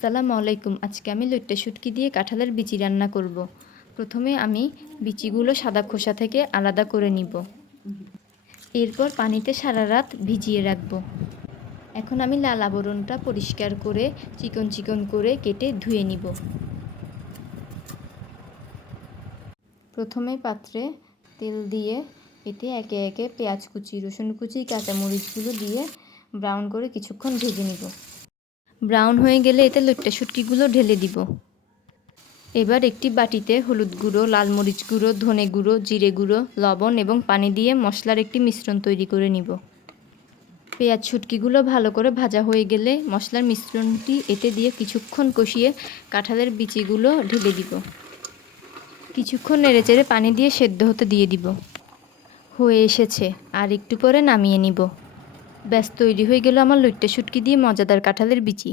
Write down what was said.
আসসালামু আলাইকুম। আজকে আমি লইট্টা শুটকি দিয়ে কাঁঠালের বিচি রান্না করব। প্রথমে আমি বিচিগুলো সাদা খোসা থেকে আলাদা করে নিব। এরপর পানিতে সারা রাত ভিজিয়ে রাখব। এখন আমি লাল আবরণটা পরিষ্কার করে চিকন চিকন করে কেটে ধুয়ে নিব। প্রথমে পাত্রে তেল দিয়ে এতে একে একে পেঁয়াজ কুচি, রসুন কুচি, কাঁচামরিচগুলো দিয়ে ব্রাউন করে কিছুক্ষণ ভেজে নিব। ব্রাউন হয়ে গেলে এতে লইট্টা শুটকিগুলো ঢেলে দিব। এবার একটি বাটিতে হলুদ গুঁড়ো, লাল মরিচ গুঁড়ো, ধনে গুঁড়ো, জিরে গুঁড়ো, লবণ এবং পানি দিয়ে মশলার একটি মিশ্রণ তৈরি করে নিব। পেঁয়াজ শুটকিগুলো ভালো করে ভাজা হয়ে গেলে মশলার মিশ্রণটি এতে দিয়ে কিছুক্ষণ কষিয়ে কাঁঠালের বিচিগুলো ঢেলে দিব। কিছুক্ষণ নেড়েচেড়ে পানি দিয়ে সেদ্ধ হতে দিয়ে দিব। হয়ে এসেছে, আর একটু পরে নামিয়ে নিব। ব্যাস তৈরি হয়ে গেল আমার লইট্টা শুটকি দিয়ে মজাদার কাঁঠালের বিচি।